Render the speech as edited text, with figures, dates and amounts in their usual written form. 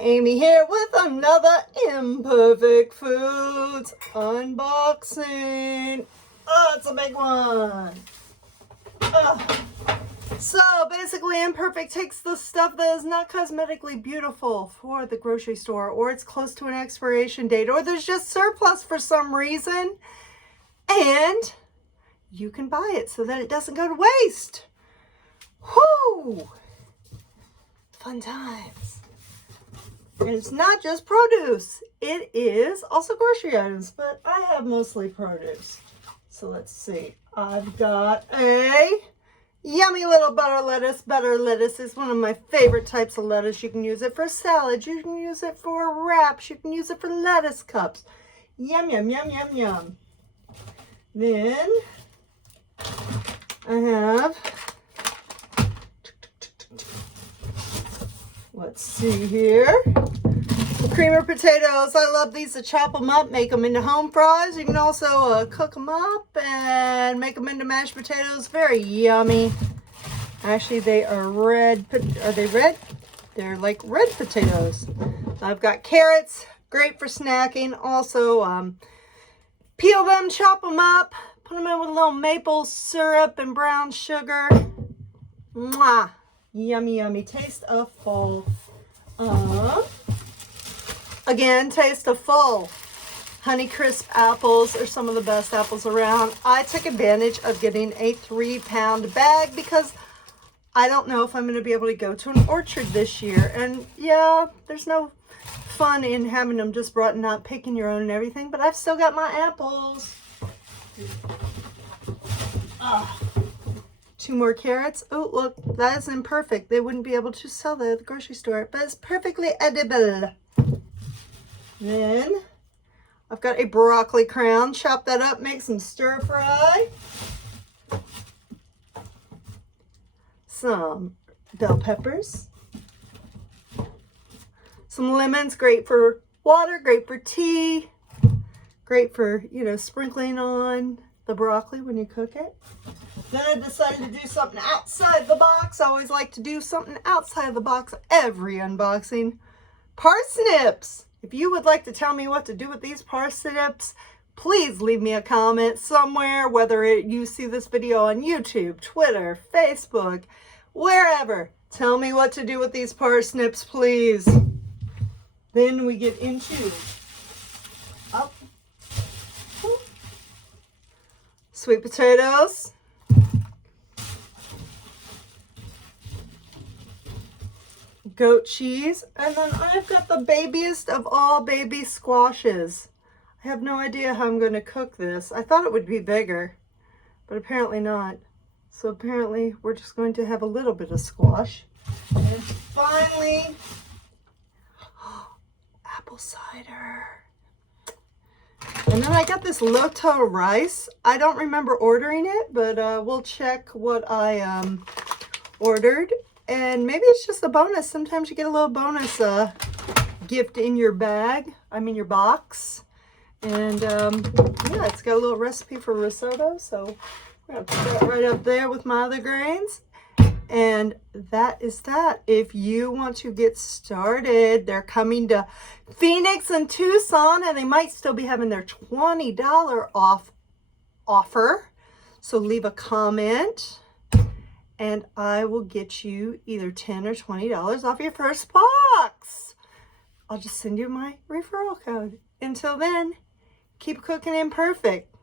Amy here with another Imperfect Foods unboxing. Oh, it's a big one. So basically Imperfect takes the stuff that is not cosmetically beautiful for the grocery store, or it's close to an expiration date, or there's just surplus for some reason, and you can buy it so that it doesn't go to waste. Whoo! Fun times. And it's not just produce, it is also grocery items, but I have mostly produce. So let's see. I've got a yummy little butter lettuce. Butter lettuce is one of my favorite types of lettuce. You can use it for salads, you can use it for wraps, you can use it for lettuce cups. Yum, yum, yum, yum, yum. Then I have, let's see here, creamer potatoes. I love these to chop them up, make them into home fries. You can also cook them up and make them into mashed potatoes. Very yummy. Actually, they are red. Are they red? They're like red potatoes. I've got carrots, great for snacking. Also, peel them, chop them up, put them in with a little maple syrup and brown sugar. Mwah! Yummy, yummy. Taste of fall. Again, taste of fall. Honeycrisp apples are some of the best apples around. I took advantage of getting a 3-pound bag because I don't know if I'm going to be able to go to an orchard this year. And yeah, there's no fun in having them just brought and not picking your own and everything, but I've still got my apples. 2 more carrots. Oh, look, that is imperfect. They wouldn't be able to sell that at the grocery store, but it's perfectly edible. Then I've got a broccoli crown. Chop that up, make some stir fry. Some bell peppers. Some lemons, great for water, great for tea, great for, sprinkling on the broccoli when you cook it. Then I decided to do something outside the box. I always like to do something outside the box every unboxing. Parsnips. If you would like to tell me what to do with these parsnips, please leave me a comment somewhere, whether you see this video on YouTube, Twitter, Facebook, wherever. Tell me what to do with these parsnips, please. Then we get into sweet potatoes. Goat cheese, and then I've got the babiest of all baby squashes. I have no idea how I'm going to cook this. I thought it would be bigger, but apparently not. So apparently we're just going to have a little bit of squash. And finally, apple cider. And then I got this loto rice. I don't remember ordering it, but we'll check what I ordered. And maybe it's just a bonus. Sometimes you get a little bonus gift in your bag. Your box. And yeah, it's got a little recipe for risotto. So I'm going to put that right up there with my other grains. And that is that. If you want to get started, they're coming to Phoenix and Tucson, and they might still be having their $20 off offer. So leave a comment, and I will get you either $10 or $20 off your first box. I'll just send you my referral code. Until then, keep cooking imperfect.